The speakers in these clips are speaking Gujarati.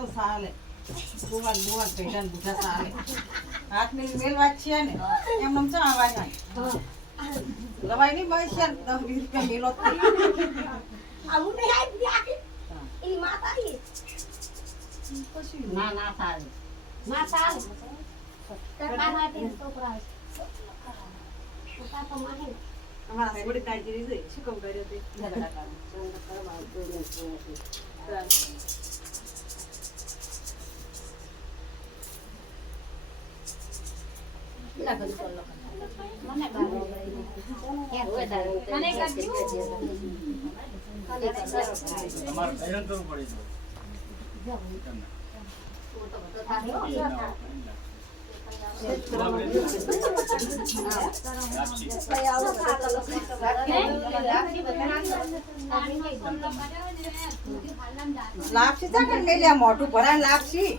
હતા ચાલે સાલે ગોવાન ગોવાન ને બધા ચાલે હાથ મેલ મેલવા જ છે ને એમ નમ ચા આવા દવાઈ ની બસ છે દસ વીસ રૂપિયા મેલો જ પછી ના ના સારું અમારા ઘરે કાઢી રહી શું કામ કર્યો તે તમારે હેરાન કરવું પડે લાપસી તા? કે મેલ્યા લાપસી મોટું ભરા મોઢામાં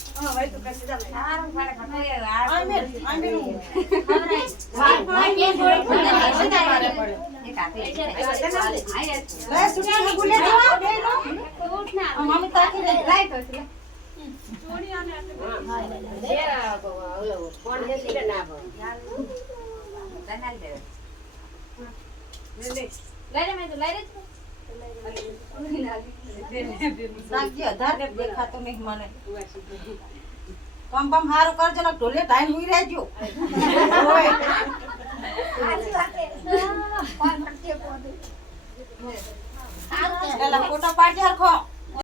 ઓળખો લે મેં તો પડી જશે જી વાત. અંદર લાગશે પડે બધું ફરી આ મેલ, આ મેલ હું. લે, સુટી ને ગુલે જવા, બે લો. દેખાતો નહીં મને. કમ કમ સારું કરજો ને ઢોલે ટાઈમ હુઈ રહેજો. ફોટો પાડજે હરખો